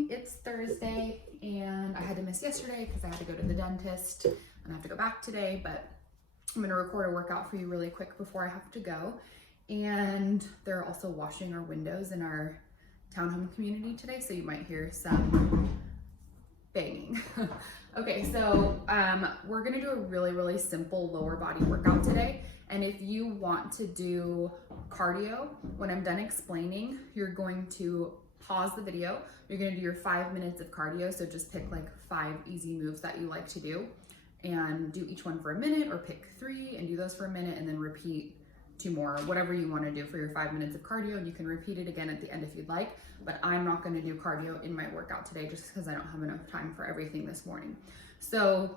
morning. It's Thursday and I had to miss yesterday because I had to go to the dentist and I have to go back today, but I'm gonna record a workout for you really quick before I have to go. And they're also washing our windows in our townhome community today, so you might hear some banging. Okay, so we're gonna do a really simple lower body workout today. And if you want to do cardio, when I'm done explaining, you're going to pause the video. You're gonna do your 5 minutes of cardio. So just pick like 5 easy moves that you like to do and do each one for a minute, or pick 3 and do those for a minute and then repeat 2 more, whatever you wanna do for your 5 minutes of cardio. And you can repeat it again at the end if you'd like, but I'm not gonna do cardio in my workout today just because I don't have enough time for everything this morning. So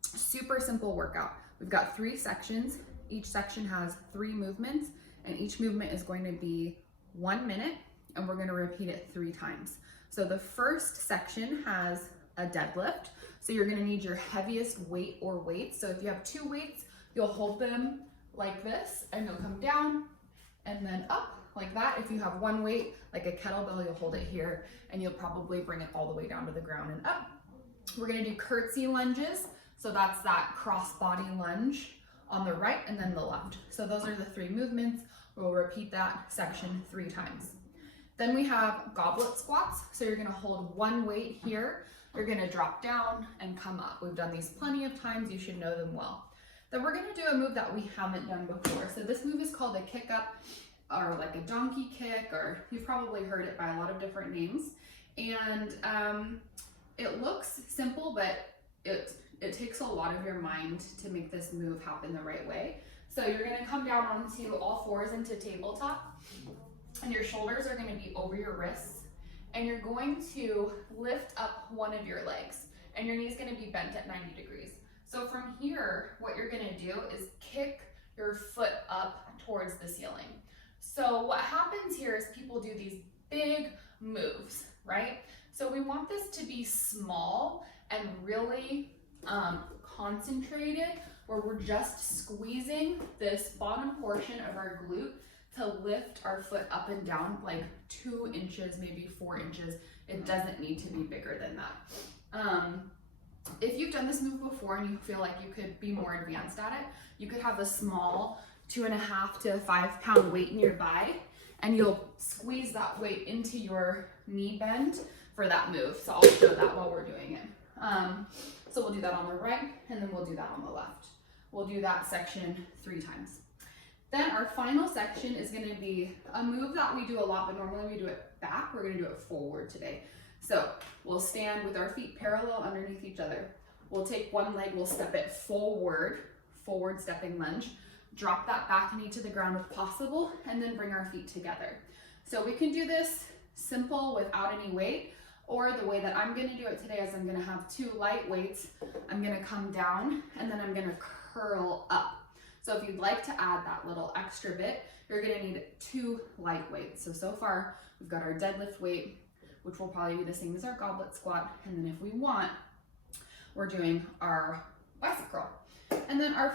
super simple workout. We've got 3 sections. Each section has 3 movements and each movement is going to be 1 minute and we're gonna repeat it 3 times. So the first section has a deadlift. So you're gonna need your heaviest weight or weights. So if you have 2 weights, you'll hold them like this and you'll come down and then up like that. If you have 1 weight, like a kettlebell, you'll hold it here and you'll probably bring it all the way down to the ground and up. We're gonna do curtsy lunges. So that's that cross body lunge on the right and then the left. So those are the 3 movements. We'll repeat that section 3 times. Then we have goblet squats. So you're gonna hold 1 weight here. You're gonna drop down and come up. We've done these plenty of times. You should know them well. Then we're gonna do a move that we haven't done before. So this move is called a kick up, or like a donkey kick, or you've probably heard it by a lot of different names. And it looks simple, but it takes a lot of your mind to make this move happen the right way. So you're gonna come down onto all 4s into tabletop, and your shoulders are gonna be over your wrists, and you're going to lift up one of your legs, and your knee's gonna be bent at 90 degrees. So from here, what you're gonna do is kick your foot up towards the ceiling. So what happens here is people do these big moves, right? So we want this to be small and really concentrated, where we're just squeezing this bottom portion of our glute to lift our foot up and down like 2 inches, maybe 4 inches. It doesn't need to be bigger than that. If you've done this move before and you feel like you could be more advanced at it, you could have a small 2.5 to 5 pound weight nearby, and you'll squeeze that weight into your knee bend for that move. So I'll show that while we're doing it. So we'll do that on the right and then we'll do that on the left. We'll do that section 3 times. Then our final section is gonna be a move that we do a lot, but normally we do it back. We're gonna do it forward today. So we'll stand with our feet parallel underneath each other. We'll take 1 leg, we'll step it forward stepping lunge, drop that back knee to the ground if possible, and then bring our feet together. So we can do this simple without any weight, or the way that I'm gonna do it today is I'm gonna have 2 light weights. I'm gonna come down and then I'm gonna curl up. So if you'd like to add that little extra bit, you're gonna need 2 light weights. So far we've got our deadlift weight, which will probably be the same as our goblet squat. And then if we want, we're doing our bicep curl. And then our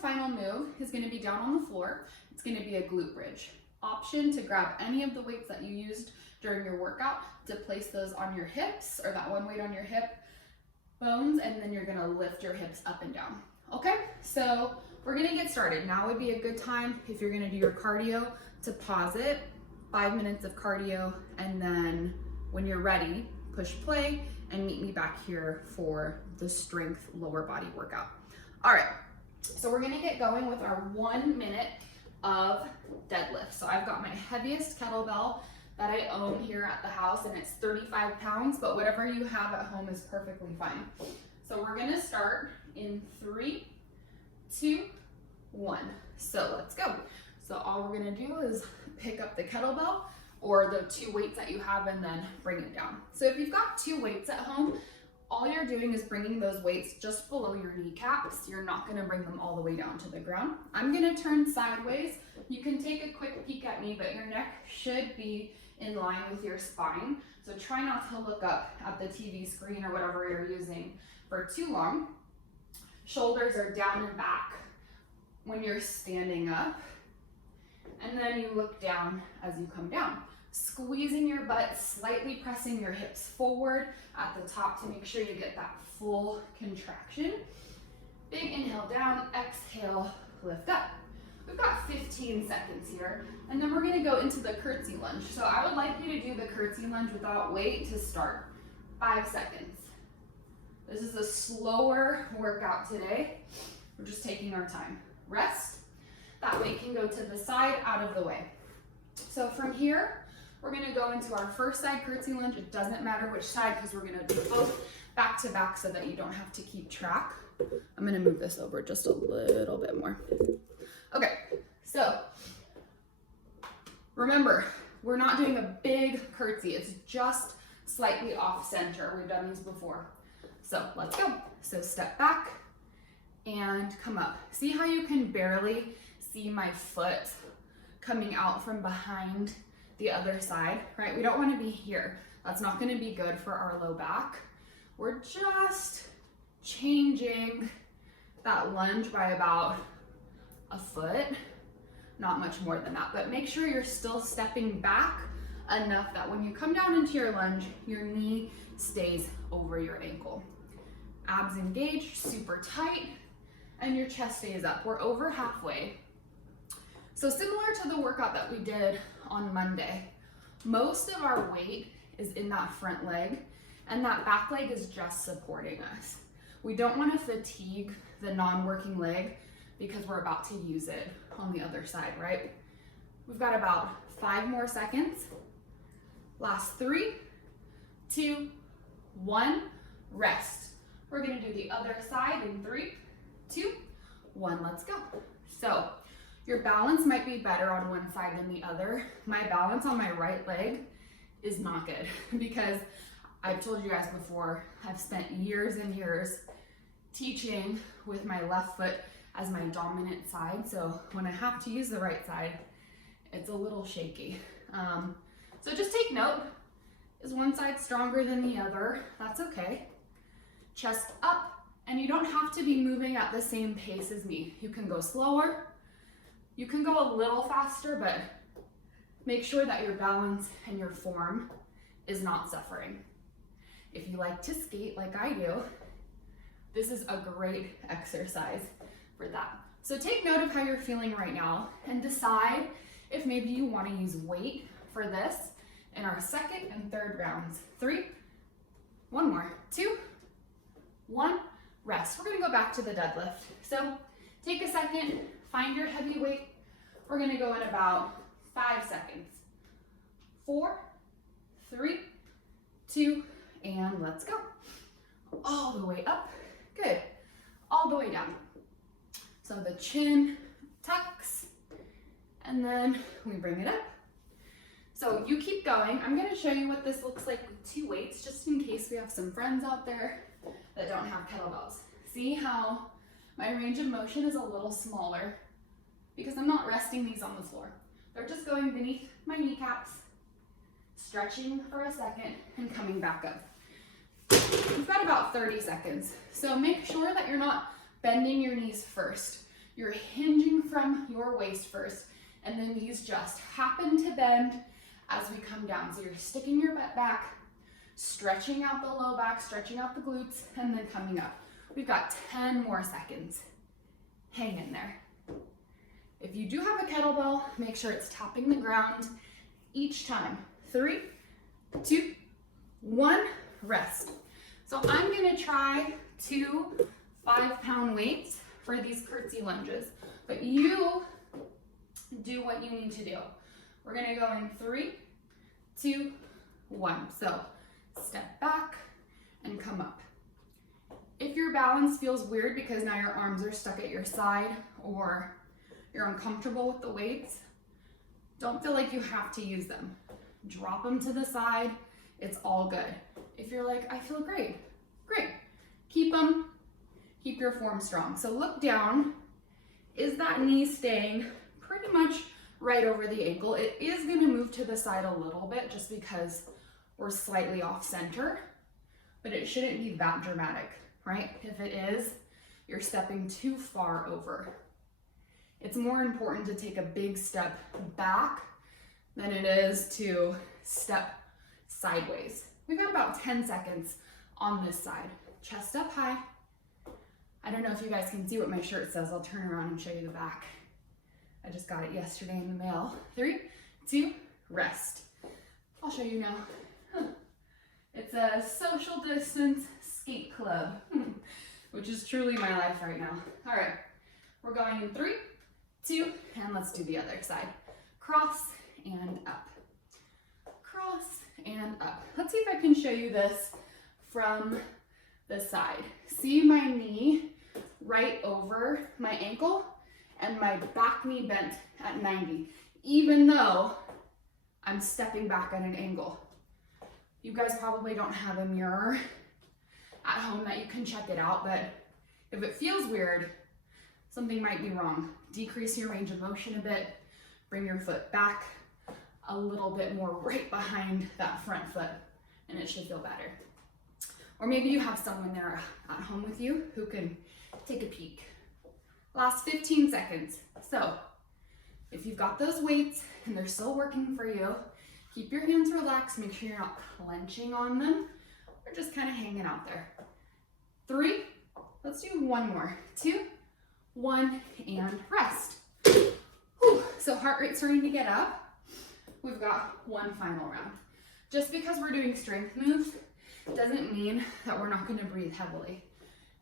final move is gonna be down on the floor. It's gonna be a glute bridge. Option to grab any of the weights that you used during your workout to place those on your hips, or that 1 weight on your hip bones, and then you're gonna lift your hips up and down. Okay, so we're gonna get started. Now would be a good time, if you're gonna do your cardio, to pause it, 5 minutes of cardio, and then when you're ready, push play and meet me back here for the strength lower body workout. All right, so we're gonna get going with our 1 minute of deadlift. So I've got my heaviest kettlebell that I own here at the house, and it's 35 pounds, but whatever you have at home is perfectly fine. So we're gonna start in 3, 2, 1. So let's go. So all we're gonna do is pick up the kettlebell or the 2 weights that you have and then bring it down. So if you've got 2 weights at home, all you're doing is bringing those weights just below your kneecaps. You're not gonna bring them all the way down to the ground. I'm gonna turn sideways. You can take a quick peek at me, but your neck should be in line with your spine. So try not to look up at the TV screen or whatever you're using for too long. Shoulders are down and back when you're standing up. And then you look down as you come down. Squeezing your butt, slightly pressing your hips forward at the top to make sure you get that full contraction. Big inhale down, exhale, lift up. We've got 15 seconds here, and then we're gonna go into the curtsy lunge. So I would like you to do the curtsy lunge without weight to start. 5 seconds. This is a slower workout today. We're just taking our time. Rest. That weight can go to the side, out of the way. So from here, we're gonna go into our first side curtsy lunge. It doesn't matter which side because we're gonna do both back to back so that you don't have to keep track. I'm gonna move this over just a little bit more. Okay, so remember, we're not doing a big curtsy. It's just slightly off center. We've done these before. So let's go. So step back and come up. See how you can barely see my foot coming out from behind the other side, right? We don't want to be here. That's not going to be good for our low back. We're just changing that lunge by about a foot, not much more than that, but make sure you're still stepping back enough that when you come down into your lunge, your knee stays over your ankle. Abs engaged, super tight, and your chest stays up. We're over halfway. So similar to the workout that we did on Monday, most of our weight is in that front leg, and that back leg is just supporting us. We don't want to fatigue the non-working leg because we're about to use it on the other side, right? We've got about 5 more seconds. Last 3, 2, 1, rest. We're gonna do the other side in 3, 2, 1, let's go. So your balance might be better on one side than the other. My balance on my right leg is not good because I've told you guys before, I've spent years and years teaching with my left foot as my dominant side. So when I have to use the right side, it's a little shaky. So just take note, is one side stronger than the other? That's okay. Chest up, and you don't have to be moving at the same pace as me. You can go slower, you can go a little faster, but make sure that your balance and your form is not suffering. If you like to skate like I do, this is a great exercise for that. So take note of how you're feeling right now and decide if maybe you want to use weight for this in our second and third rounds. 3, 1 more, 2, 1, rest. We're gonna go back to the deadlift. So take a second, find your heavy weight. We're gonna go in about 5 seconds. 4, 3, 2, and let's go. All the way up, good. All the way down. So the chin tucks, and then we bring it up. So you keep going. I'm gonna show you what this looks like with 2 weights, just in case we have some friends out there that don't have kettlebells. See how my range of motion is a little smaller because I'm not resting these on the floor. They're just going beneath my kneecaps, stretching for a second, and coming back up. You've got about 30 seconds. So make sure that you're not bending your knees first. You're hinging from your waist first, and then these just happen to bend as we come down. So you're sticking your butt back, stretching out the low back, stretching out the glutes, and then coming up. We've got 10 more seconds. Hang in there. If you do have a kettlebell, make sure it's tapping the ground each time. 3, 2, 1, rest. So I'm gonna try 2 5-pound weights for these curtsy lunges, but you do what you need to do. We're gonna go in 3, 2, 1. So step back and come up. If your balance feels weird because now your arms are stuck at your side or you're uncomfortable with the weights, don't feel like you have to use them. Drop them to the side, it's all good. If you're like, I feel great, great. Keep them, keep your form strong. So look down, is that knee staying pretty much right over the ankle? It is gonna move to the side a little bit just because we're slightly off center, but it shouldn't be that dramatic, right? If it is, you're stepping too far over. It's more important to take a big step back than it is to step sideways. We've got about 10 seconds on this side. Chest up high. I don't know if you guys can see what my shirt says. I'll turn around and show you the back. I just got it yesterday in the mail. 3, 2, rest. I'll show you now. It's a social distance skate club, which is truly my life right now. All right, we're going in 3, 2, and let's do the other side. Cross and up. Cross and up. Let's see if I can show you this from the side. See my knee right over my ankle and my back knee bent at 90, even though I'm stepping back at an angle. You guys probably don't have a mirror at home that you can check it out, but if it feels weird, something might be wrong. Decrease your range of motion a bit, bring your foot back a little bit more right behind that front foot, and it should feel better. Or maybe you have someone there at home with you who can take a peek. Last 15 seconds. So if you've got those weights and they're still working for you, keep your hands relaxed. Make sure you're not clenching on them or just kind of hanging out there. 3, let's do one more. 2, 1, and rest. Whew. So heart rate starting to get up. We've got one final round. Just because we're doing strength moves doesn't mean that we're not going to breathe heavily.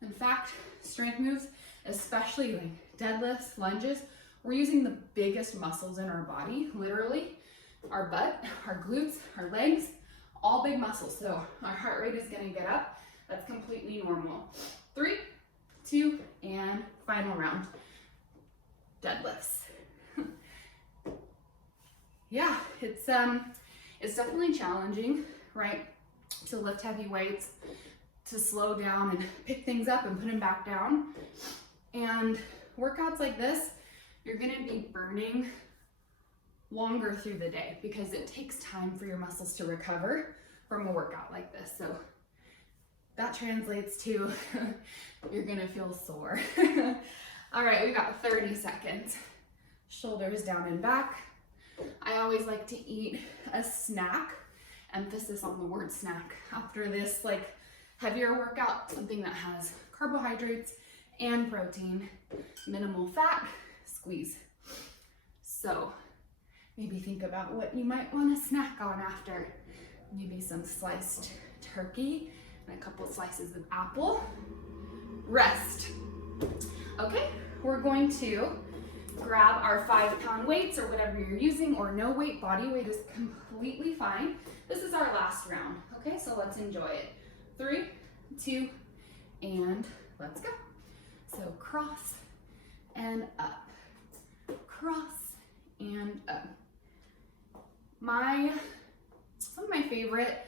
In fact, strength moves, especially like deadlifts, lunges, we're using the biggest muscles in our body, literally. Our butt, our glutes, our legs, all big muscles. So our heart rate is going to get up. That's completely normal. 3, 2, and final round. Deadlifts. Yeah, it's definitely challenging, right? To lift heavy weights, to slow down and pick things up and put them back down. And workouts like this, you're gonna be burning longer through the day because it takes time for your muscles to recover from a workout like this. So that translates to you're gonna feel sore. All right, we got 30 seconds. Shoulders down and back. I always like to eat a snack, emphasis on the word snack, after this like heavier workout, something that has carbohydrates and protein, minimal fat, squeeze. So maybe think about what you might want to snack on after. Maybe some sliced turkey and a couple slices of apple. Rest. Okay, we're going to grab our 5-pound weights or whatever you're using, or no weight, body weight is completely fine. This is our last round, okay? So let's enjoy it. 3, 2, and let's go. So cross and up, cross and up. Some of my favorite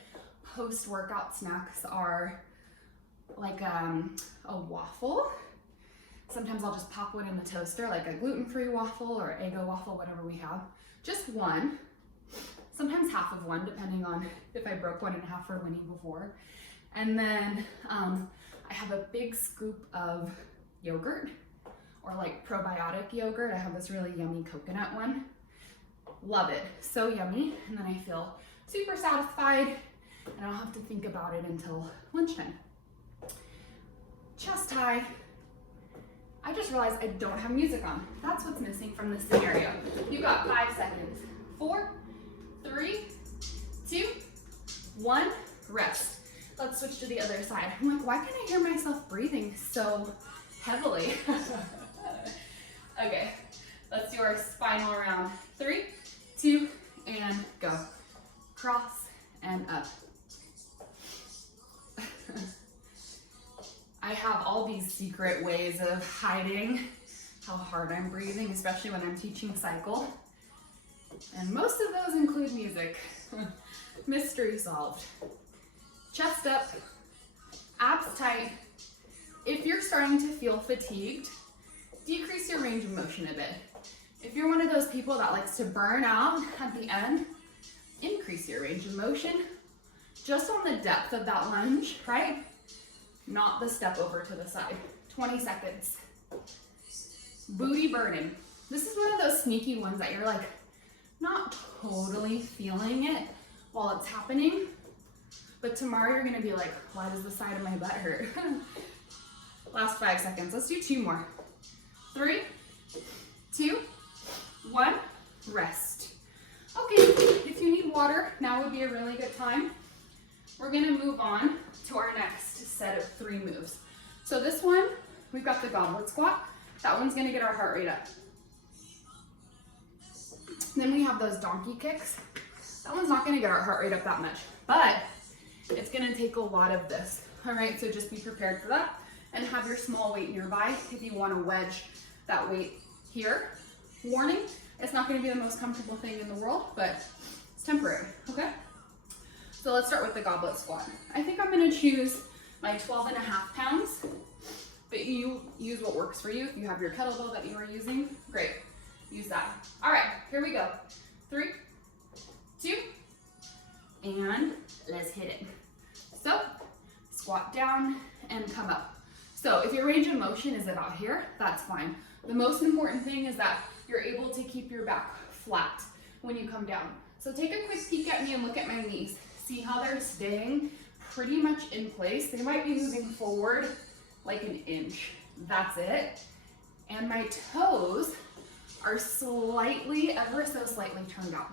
post-workout snacks are like a waffle. Sometimes I'll just pop one in the toaster, like a gluten-free waffle or Eggo waffle, whatever we have. Just one, sometimes half of one, depending on if I broke one in half for Winnie before. And then I have a big scoop of yogurt, or like probiotic yogurt. I have this really yummy coconut one. Love it, so yummy. And then I feel super satisfied and I don't have to think about it until lunchtime. Chest high. I just realized I don't have music on. That's what's missing from this scenario. You got 5 seconds. 4, 3, 2, 1, rest. Let's switch to the other side. I'm like, why can I hear myself breathing so heavily? Okay, let's do our final round. 3, 2, and go. Cross and up. I have all these secret ways of hiding how hard I'm breathing, especially when I'm teaching cycle. And most of those include music. Mystery solved. Chest up, abs tight. If you're starting to feel fatigued, decrease your range of motion a bit. If you're one of those people that likes to burn out at the end, increase your range of motion just on the depth of that lunge, right? Not the step over to the side. 20 seconds. Booty burning. This is one of those sneaky ones that you're like not totally feeling it while it's happening, but tomorrow you're gonna be like, why does the side of my butt hurt? Last 5 seconds. Let's do 2 more. 3, 2, 1, rest. Okay, if you need water, now would be a really good time. We're gonna move on to our next set of 3 moves. So this one, we've got the goblet squat. That one's gonna get our heart rate up. Then we have those donkey kicks. That one's not gonna get our heart rate up that much, but it's gonna take a lot of this. All right, so just be prepared for that and have your small weight nearby if you wanna wedge that weight here. Warning, it's not gonna be the most comfortable thing in the world, but it's temporary, okay? So let's start with the goblet squat. I think I'm gonna choose my 12.5 pounds, but you use what works for you. If you have your kettlebell that you are using, great, use that. All right, here we go. 3, 2, and let's hit it. So squat down and come up. So if your range of motion is about here, that's fine. The most important thing is that you're able to keep your back flat when you come down. So take a quick peek at me and look at my knees. See how they're staying pretty much in place. They might be moving forward like an inch. That's it. And my toes are slightly, ever so slightly turned out.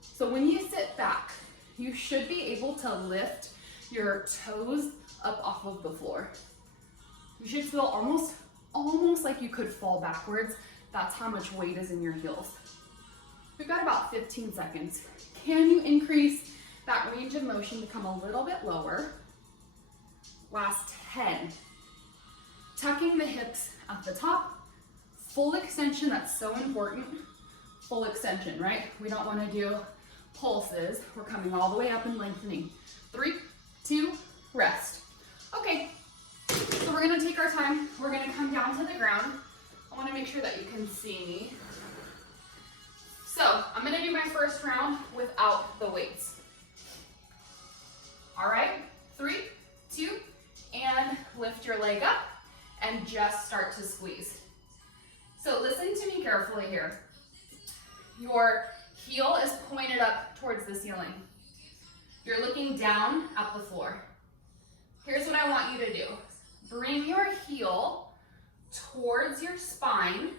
So when you sit back, you should be able to lift your toes up off of the floor. You should feel almost like you could fall backwards. That's how much weight is in your heels. We've got about 15 seconds. Can you increase that range of motion to come a little bit lower? Last 10. Tucking the hips at the top. Full extension, that's so important. Full extension, right? We don't want to do pulses. We're coming all the way up and lengthening. 3, 2, rest. Okay, so we're gonna take our time. We're gonna come down to the ground. I wanna make sure that you can see me. So I'm gonna do my first round without the weights. All right, 3, 2, and lift your leg up and just start to squeeze. So listen to me carefully here. Your heel is pointed up towards the ceiling. You're looking down at the floor. Here's what I want you to do. Bring your heel towards your spine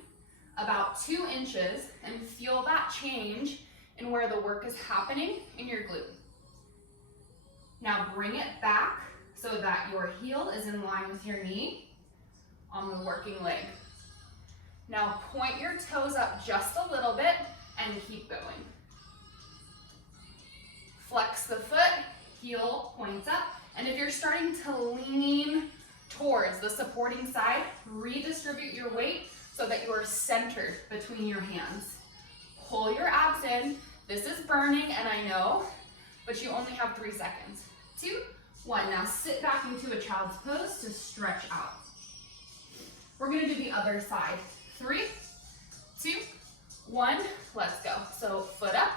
about 2 inches and feel that change in where the work is happening in your glute. Now bring it back so that your heel is in line with your knee on the working leg. Now point your toes up just a little bit and keep going. Flex the foot, heel points up, and if you're starting to lean towards the supporting side, redistribute your weight so that you are centered between your hands. Pull your abs in. This is burning, and I know, but you only have 3 seconds. 2, 1. Now sit back into a child's pose to stretch out. We're gonna do the other side. 3, 2, 1, let's go. So foot up,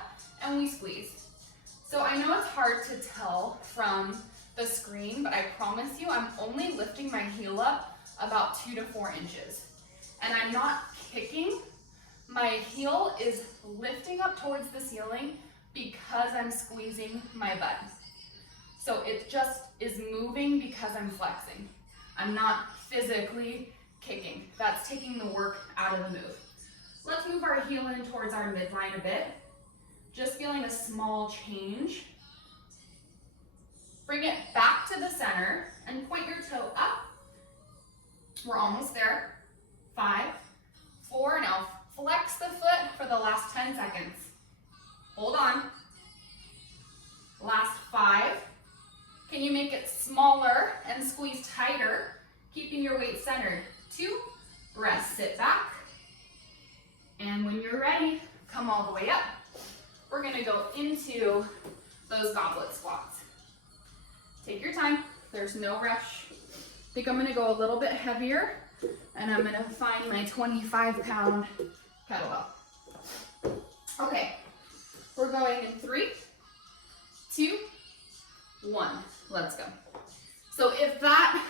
and we squeeze. So I know it's hard to tell from the screen, but I promise you I'm only lifting my heel up about 2 to 4 inches. And I'm not kicking. My heel is lifting up towards the ceiling because I'm squeezing my butt. So it just is moving because I'm flexing. I'm not physically kicking. That's taking the work out of the move. Let's move our heel in towards our midline a bit. Just feeling a small change. Bring it back to the center and point your toe up. We're almost there. 5, 4, now flex the foot for the last 10 seconds. Hold on. Last 5. Can you make it smaller and squeeze tighter, keeping your weight centered? 2, rest, sit back. And when you're ready, come all the way up. We're gonna go into those goblet squats. Take your time, there's no rush. I think I'm gonna go a little bit heavier, and I'm gonna find my 25-pound kettlebell. Okay, we're going in 3, 2, 1, let's go. So if that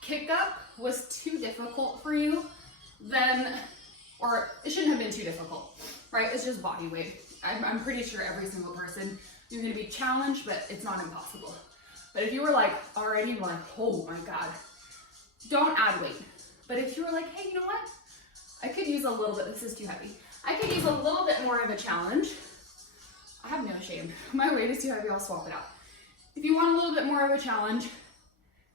kick up was too difficult for you, then, or it shouldn't have been too difficult. right? It's just body weight. I'm pretty sure every single person, you're gonna be challenged, but it's not impossible. But if you were like already like, oh my God, don't add weight. But if you were like, hey, you know what? I could use a little bit, this is too heavy. I could use a little bit more of a challenge. I have no shame. My weight is too heavy, I'll swap it out. If you want a little bit more of a challenge,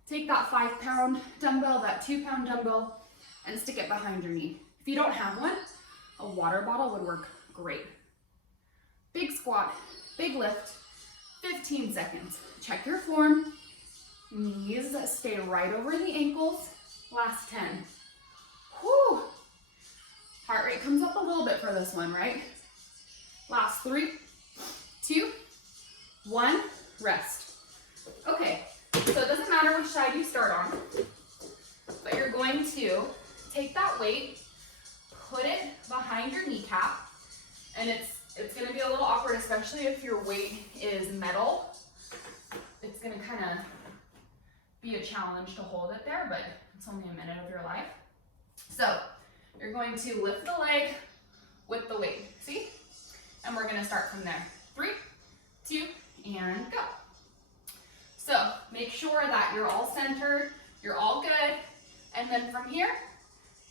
take that 5-pound dumbbell, that 2-pound dumbbell, and stick it behind your knee. If you don't have one, a water bottle would work great. Big squat, big lift, 15 seconds. Check your form. Knees stay right over the ankles. Last 10. Whew. Heart rate comes up a little bit for this one, right? Last 3, 2, 1, rest. Okay, so it doesn't matter which side you start on, but you're going to take that weight, put it behind your kneecap, and it's gonna be a little awkward, especially if your weight is metal. It's gonna kind of be a challenge to hold it there, but it's only a minute of your life. So you're going to lift the leg with the weight, see? And we're gonna start from there. 3, 2, and go. So make sure that you're all centered, you're all good, and then from here,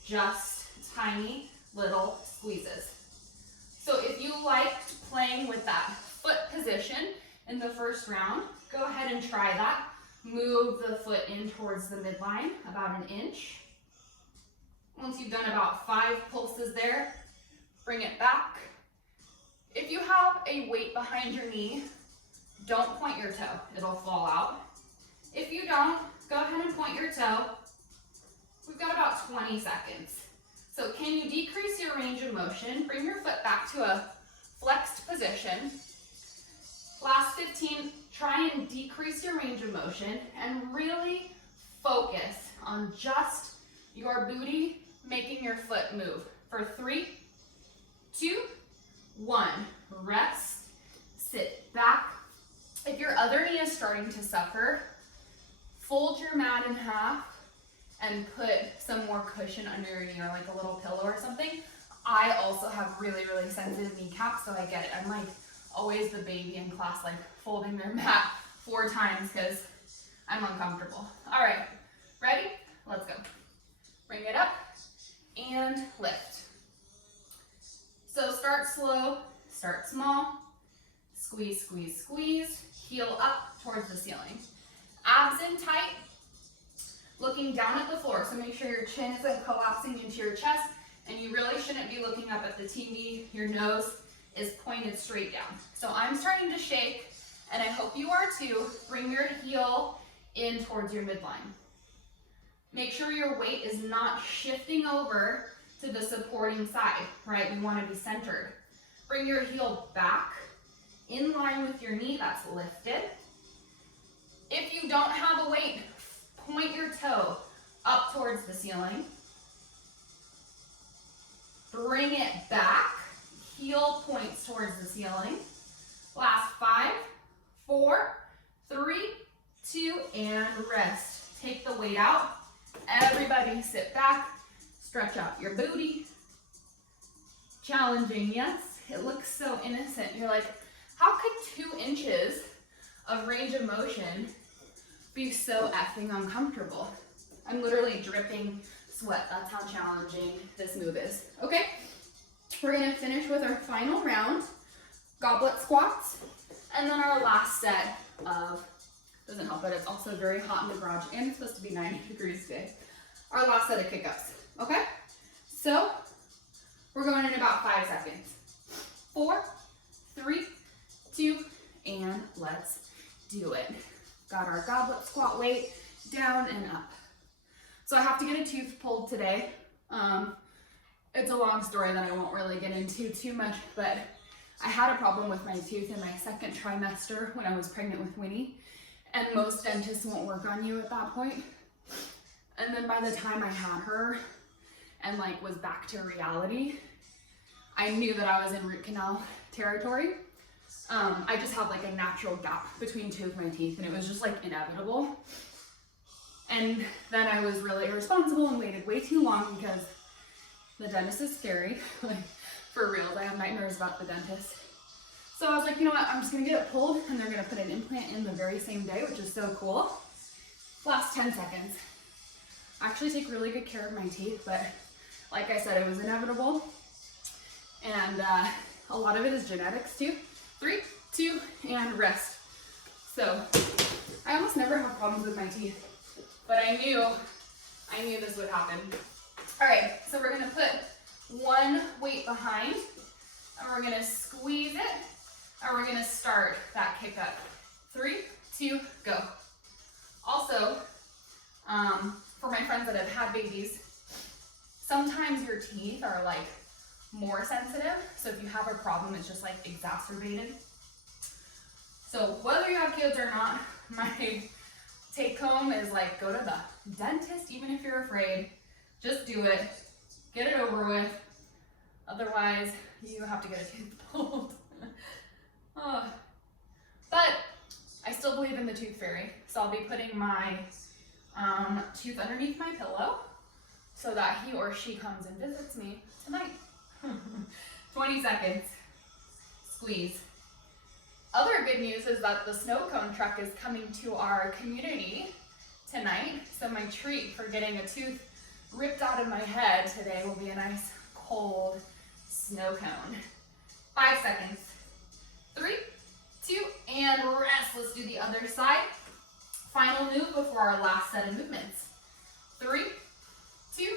just tiny little squeezes. So if you liked playing with that foot position in the first round, go ahead and try that. Move the foot in towards the midline, about an inch. Once you've done about 5 pulses there, bring it back. If you have a weight behind your knee, don't point your toe, it'll fall out. If you don't, go ahead and point your toe. We've got about 20 seconds. So can you decrease your range of motion? Bring your foot back to a flexed position. Last 15, try and decrease your range of motion and really focus on just your booty making your foot move. For 3, 2, 1, rest, sit back. If your other knee is starting to suffer, fold your mat in half and put some more cushion under your knee or like a little pillow or something. I also have really, really sensitive kneecaps, so I get it. I'm like always the baby in class, like folding their mat 4 times because I'm uncomfortable. All right, ready? Let's go. Bring it up and lift. So start slow, start small, squeeze, squeeze, squeeze, heel up towards the ceiling. Abs in tight, looking down at the floor. So make sure your chin isn't collapsing into your chest, and you really shouldn't be looking up at the TV. Your nose is pointed straight down. So I'm starting to shake, and I hope you are too. Bring your heel in towards your midline. Make sure your weight is not shifting over to the supporting side, right? We want to be centered. Bring your heel back in line with your knee that's lifted. If you don't have a weight, point your toe up towards the ceiling. Bring it back. Heel points towards the ceiling. Last 5, 4, 3, 2, and rest. Take the weight out. Everybody sit back. Stretch out your booty. Challenging, yes. It looks so innocent. You're like, how could 2 inches of range of motion be so effing uncomfortable? I'm literally dripping sweat. That's how challenging this move is. Okay, we're gonna finish with our final round, goblet squats, and then our last set of, doesn't help that it's also very hot in the garage and it's supposed to be 90 degrees today. Our last set of kick-ups, okay? So, we're going in about 5 seconds. 4, 3, 2, and let's do it. Got our goblet squat weight down and up. So I have to get a tooth pulled today. It's a long story that I won't really get into too much, but I had a problem with my tooth in my 2nd trimester when I was pregnant with Winnie, and most dentists won't work on you at that point. And then by the time I had her and like was back to reality, I knew that I was in root canal territory. I just have like a natural gap between 2 of my teeth, and it was just like inevitable. And then I was really irresponsible and waited way too long because the dentist is scary. Like, For real, I have nightmares about the dentist. So I was like, you know what, I'm just gonna get it pulled and they're gonna put an implant in the very same day, which is so cool. Last 10 seconds. I actually take really good care of my teeth, but like I said, it was inevitable. And a lot of it is genetics too. 3, 2, and rest. So I almost never have problems with my teeth, but I knew this would happen. All right, so we're gonna put one weight behind and we're gonna squeeze it and we're gonna start that kick up. 3, 2, go. Also, for my friends that have had babies, sometimes your teeth are like more sensitive. So if you have a problem, it's just like exacerbated. So whether you have kids or not, my take home is like, go to the dentist, even if you're afraid, just do it, get it over with. Otherwise you have to get a tooth pulled. Oh. But I still believe in the tooth fairy. So I'll be putting my tooth underneath my pillow so that he or she comes and visits me tonight. 20 seconds, squeeze. Other good news is that the snow cone truck is coming to our community tonight. So my treat for getting a tooth ripped out of my head today will be a nice cold snow cone. 5 seconds, 3, 2, and rest. Let's do the other side. Final move before our last set of movements. 3, 2,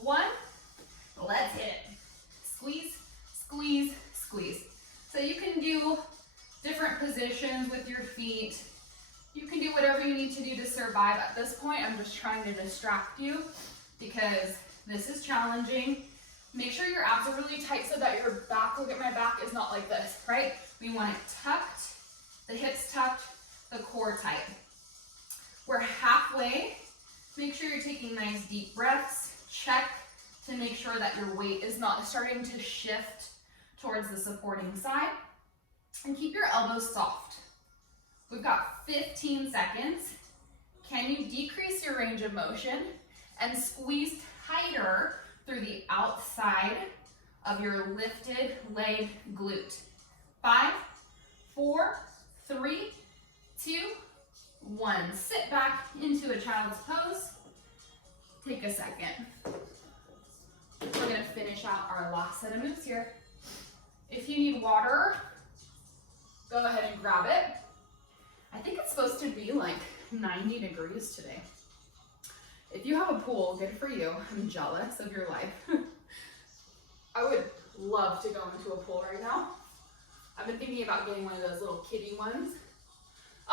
1, let's hit it. Squeeze, squeeze, squeeze. So you can do different positions with your feet. You can do whatever you need to do to survive. At this point, I'm just trying to distract you because this is challenging. Make sure your abs are really tight so that your back, look at my back, is not like this, right? We want it tucked, the hips tucked, the core tight. We're halfway. Make sure you're taking nice deep breaths. Check to make sure that your weight is not starting to shift towards the supporting side. And keep your elbows soft. We've got 15 seconds. Can you decrease your range of motion and squeeze tighter through the outside of your lifted leg glute? 5, 4, 3, 2, 1. Sit back into a child's pose. Take a second. We're gonna finish out our last set of moves here. If you need water, go ahead and grab it. I think it's supposed to be like 90 degrees today. If you have a pool, good for you. I'm jealous of your life. I would love to go into a pool right now. I've been thinking about getting one of those little kiddie ones.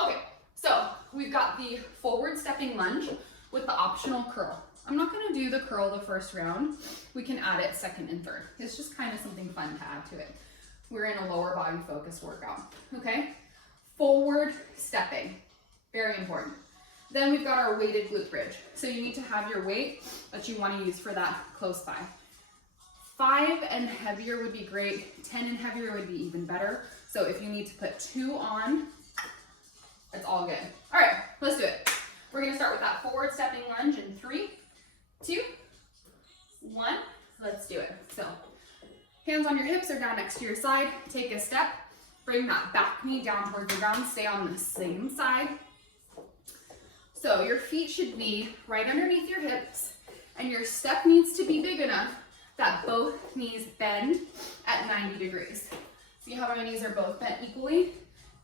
Okay, so we've got the forward stepping lunge with the optional curl. I'm not gonna do the curl the first round. We can add it second and third. It's just kind of something fun to add to it. We're in a lower body focused workout, okay? Forward stepping, very important. Then we've got our weighted glute bridge. So you need to have your weight that you want to use for that close by. 5 and heavier would be great. 10 and heavier would be even better. So if you need to put 2 on, it's all good. All right, let's do it. We're gonna start with that forward stepping lunge in 3, 2, 1. Let's do it. So hands on your hips or down next to your side. Take a step. Bring that back knee down towards the ground. Stay on the same side. So your feet should be right underneath your hips and your step needs to be big enough that both knees bend at 90 degrees. See how my knees are both bent equally?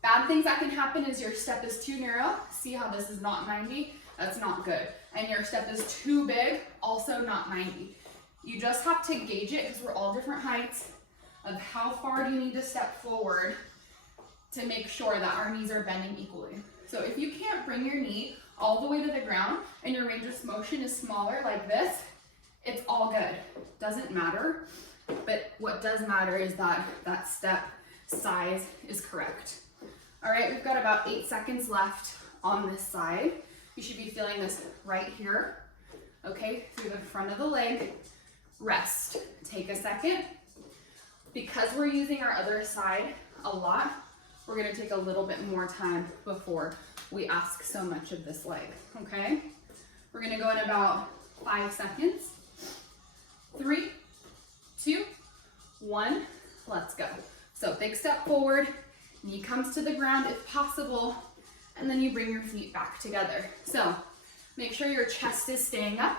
Bad things that can happen is your step is too narrow. See how this is not 90? That's not good. And your step is too big, also not 90. You just have to gauge it because we're all different heights of how far do you need to step forward to make sure that our knees are bending equally. So if you can't bring your knee all the way to the ground and your range of motion is smaller like this, it's all good. Doesn't matter, but what does matter is that that step size is correct. All right, we've got about 8 seconds left on this side. You should be feeling this right here, okay, through the front of the leg. Rest. Take a second. Because we're using our other side a lot, we're gonna take a little bit more time before we ask so much of this leg, okay? We're gonna go in about 5 seconds. 3, 2, 1, let's go. So big step forward, knee comes to the ground if possible, and then you bring your feet back together. So make sure your chest is staying up,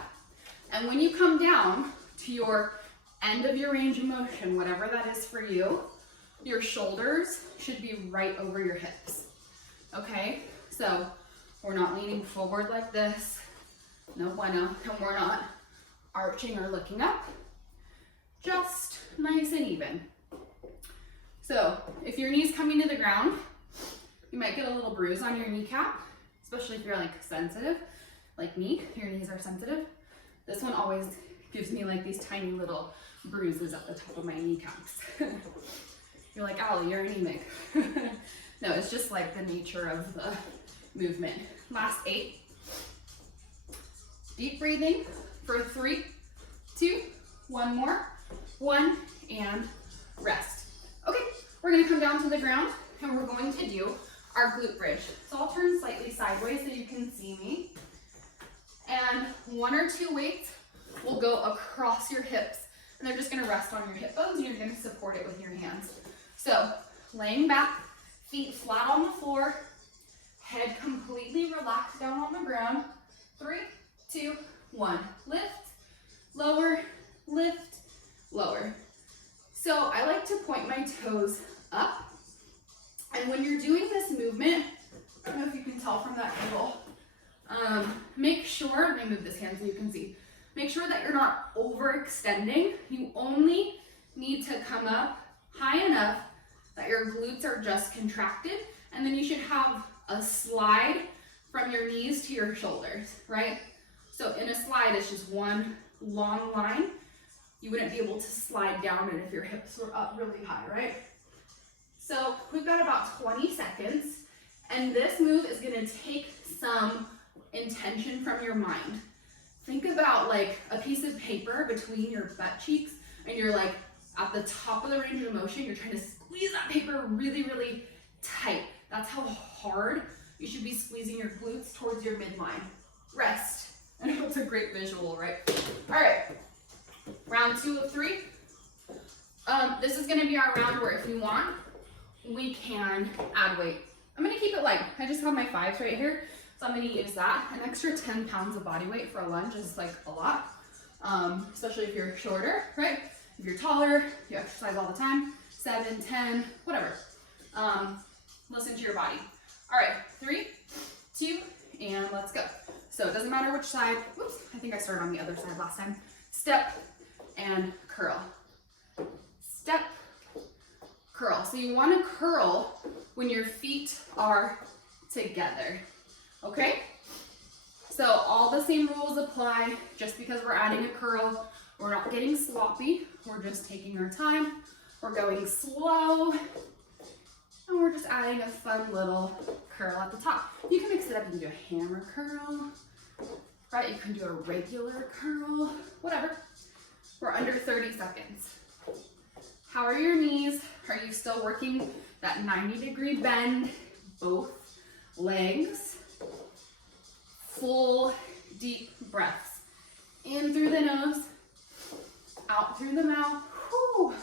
and when you come down to your end of your range of motion, whatever that is for you, your shoulders should be right over your hips, okay? So we're not leaning forward like this, no bueno, and we're not arching or looking up, just nice and even. So if your knee's coming to the ground, you might get a little bruise on your kneecap, especially if you're like sensitive, like me, your knees are sensitive. This one always gives me like these tiny little bruises at the top of my kneecaps. You're like, Allie, you're anemic. No, it's just like the nature of the movement. Last 8. Deep breathing for 3, 2, 1 more. 1, and rest. Okay, we're gonna come down to the ground and we're going to do our glute bridge. So I'll turn slightly sideways so you can see me. And 1 or 2 weights will go across your hips and they're just gonna rest on your hip bones and you're gonna support it with your hands. So laying back, feet flat on the floor, head completely relaxed down on the ground. 3, 2, 1. Lift, lower, lift, lower. So I like to point my toes up. And when you're doing this movement, I don't know if you can tell from that angle, make sure, let me move this hand so you can see. Make sure that you're not overextending. You only need to come up high enough that your glutes are just contracted, and then you should have a slide from your knees to your shoulders, right? So in a slide, it's just one long line. You wouldn't be able to slide down it if your hips were up really high, right? So we've got about 20 seconds, and this move is gonna take some intention from your mind. Think about like a piece of paper between your butt cheeks, and you're like at the top of the range of motion, you're trying to squeeze that paper really, really tight. That's how hard you should be squeezing your glutes towards your midline. Rest. I know it's a great visual, right? All right, round 2 of 3. This is gonna be our round where if you want, we can add weight. I'm gonna keep it light. I just have my 5s right here, so I'm gonna use that. An extra 10 pounds of body weight for a lunge is like a lot, especially if you're shorter, right? If you're taller, you exercise all the time, 7, 10, whatever. Listen to your body. All right, 3, 2, and let's go. So it doesn't matter which side. Whoops, I think I started on the other side last time. Step and curl. Step, curl. So you want to curl when your feet are together, okay? So all the same rules apply. Just because we're adding a curl, we're not getting sloppy. We're just taking our time. We're going slow. And we're just adding a fun little curl at the top. You can mix it up and do a hammer curl, right? You can do a regular curl, whatever. We're under 30 seconds. How are your knees? Are you still working that 90-degree bend? Both legs. Full deep breaths. In through the nose, out through the mouth. Whew.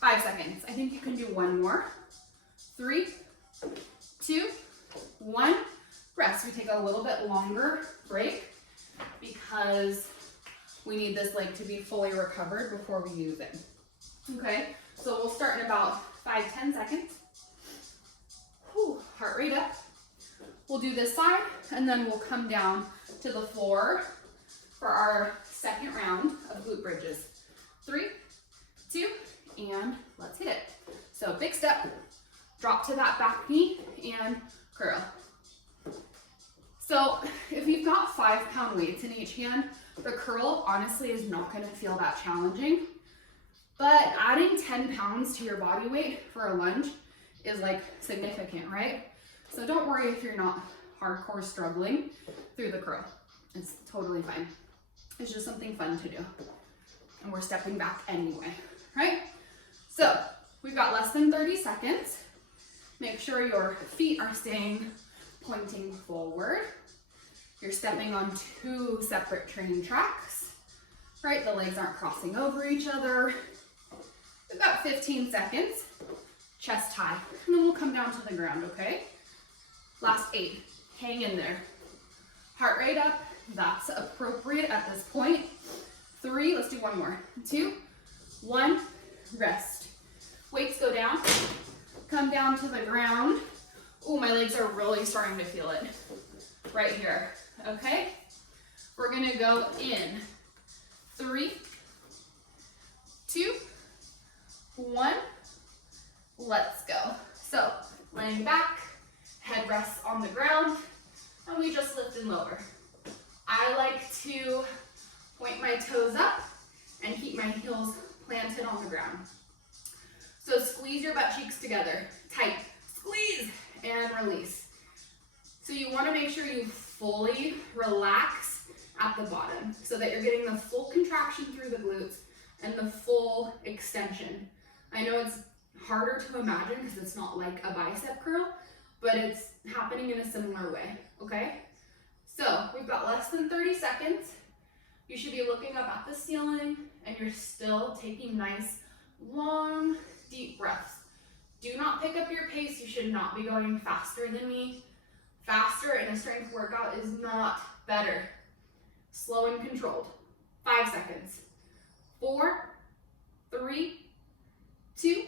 5 seconds. I think you can do one more. 3, 2, 1. Rest. We take a little bit longer break because we need this leg to be fully recovered before we use it. Okay, so we'll start in about 5-10 seconds. Whew, heart rate up. We'll do this side and then we'll come down to the floor for our second round of glute bridges. 3, 2, and let's hit it. So big step, drop to that back knee and curl. So if you've got 5-pound weights in each hand, the curl honestly is not going to feel that challenging. But adding 10 pounds to your body weight for a lunge is like significant, right? So don't worry if you're not hardcore struggling through the curl. It's totally fine. It's just something fun to do. And we're stepping back anyway, right? So we've got less than 30 seconds. Make sure your feet are staying pointing forward. You're stepping on 2 separate training tracks, right? The legs aren't crossing over each other. We've got 15 seconds, chest high, and then we'll come down to the ground, okay? Last 8, hang in there. Heart rate up, that's appropriate at this point. 3, let's do one more. 2, 1, rest. Weights go down, come down to the ground. Oh, my legs are really starting to feel it right here, okay? We're gonna go in 3, 2, 1, let's go. So, laying back, head rests on the ground, and we just lift and lower. I like to point my toes up and keep my heels planted on the ground. So squeeze your butt cheeks together, tight, squeeze, and release. So you wanna make sure you fully relax at the bottom so that you're getting the full contraction through the glutes and the full extension. I know it's harder to imagine because it's not like a bicep curl, but it's happening in a similar way, okay? So we've got less than 30 seconds. You should be looking up at the ceiling and you're still taking nice, long, deep breaths. Do not pick up your pace. You should not be going faster than me. Faster in a strength workout is not better. Slow and controlled. 5 seconds. 4, 3, 2,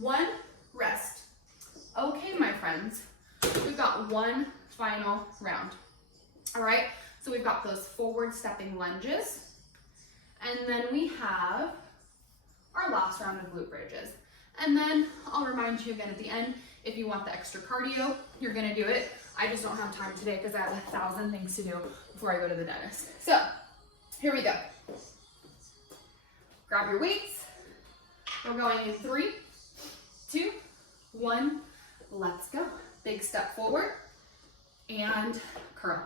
1, rest. Okay, my friends, we've got one final round. All right, so we've got those forward stepping lunges, and then we have our last round of glute bridges. And then I'll remind you again at the end, if you want the extra cardio, you're gonna do it. I just don't have time today because I have 1,000 things to do before I go to the dentist. So here we go. Grab your weights. We're going in 3, 2, 1, let's go. Big step forward and curl.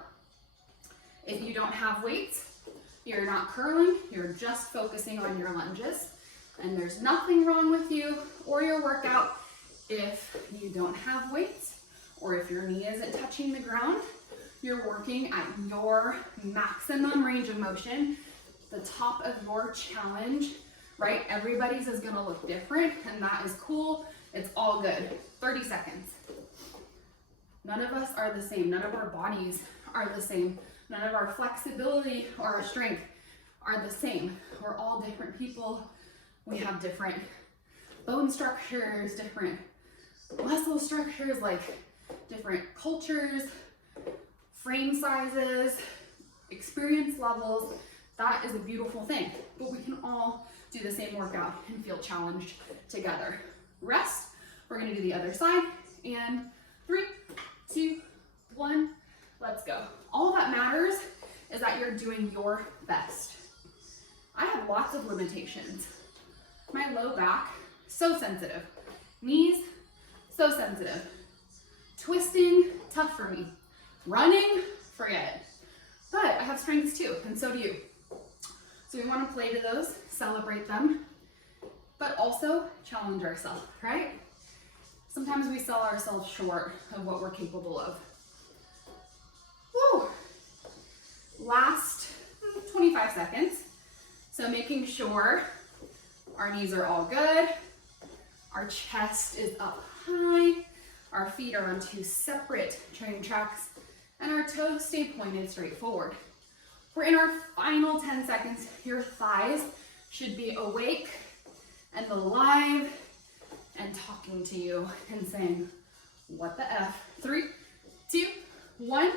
If you don't have weights, you're not curling, you're just focusing on your lunges. And there's nothing wrong with you or your workout if you don't have weights or if your knee isn't touching the ground. You're working at your maximum range of motion, the top of your challenge, right? Everybody's is gonna look different and that is cool. It's all good. 30 seconds. None of us are the same. None of our bodies are the same. None of our flexibility or our strength are the same. We're all different people. We have different bone structures, different muscle structures, like different cultures, frame sizes, experience levels. That is a beautiful thing, but we can all do the same workout and feel challenged together. Rest, we're gonna do the other side, and 3, 2, 1, let's go. All that matters is that you're doing your best. I have lots of limitations. My low back, so sensitive. Knees, so sensitive. Twisting, tough for me. Running, forget it. But I have strengths too, and so do you. So we want to play to those, celebrate them, but also challenge ourselves, right? Sometimes we sell ourselves short of what we're capable of. Woo! Last 25 seconds. So making sure our knees are all good, our chest is up high, our feet are on 2 separate training tracks, and our toes stay pointed straight forward. We're in our final 10 seconds. Your thighs should be awake and alive and talking to you and saying, what the F? 3, 2, 1,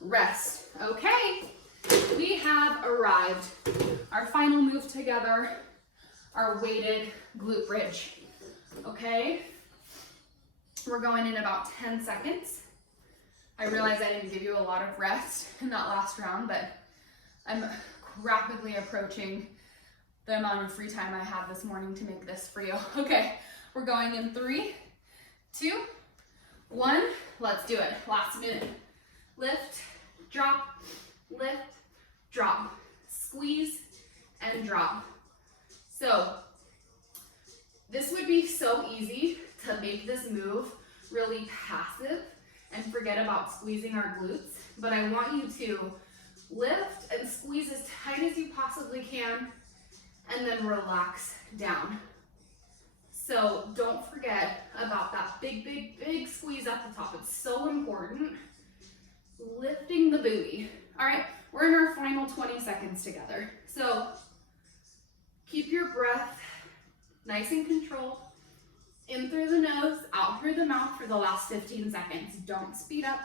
rest. Okay, we have arrived. Our final move together, our weighted glute bridge. Okay, we're going in about 10 seconds. I realize I didn't give you a lot of rest in that last round, but I'm rapidly approaching the amount of free time I have this morning to make this for you. Okay, we're going in 3, 2, 1, let's do it. Last minute. Lift, drop, squeeze, and drop. So this would be so easy to make this move really passive and forget about squeezing our glutes, but I want you to lift and squeeze as tight as you possibly can and then relax down. So don't forget about that big, big, big squeeze at the top. It's so important. Lifting the booty. All right, we're in our final 20 seconds together. So keep your breath nice and controlled. In through the nose, out through the mouth for the last 15 seconds. Don't speed up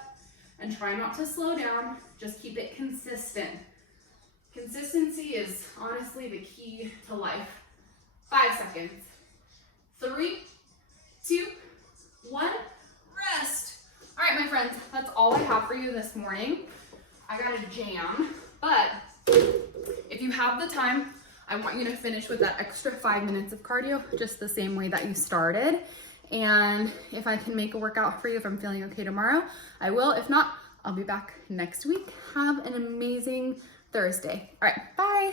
and try not to slow down. Just keep it consistent. Consistency is honestly the key to life. 5 seconds. 3, 2, 1, rest. All right, my friends, that's all I have for you this morning. I got a jam, but if you have the time, I want you to finish with that extra 5 minutes of cardio, just the same way that you started. And if I can make a workout for you, if I'm feeling okay tomorrow, I will. If not, I'll be back next week. Have an amazing Thursday. All right, bye.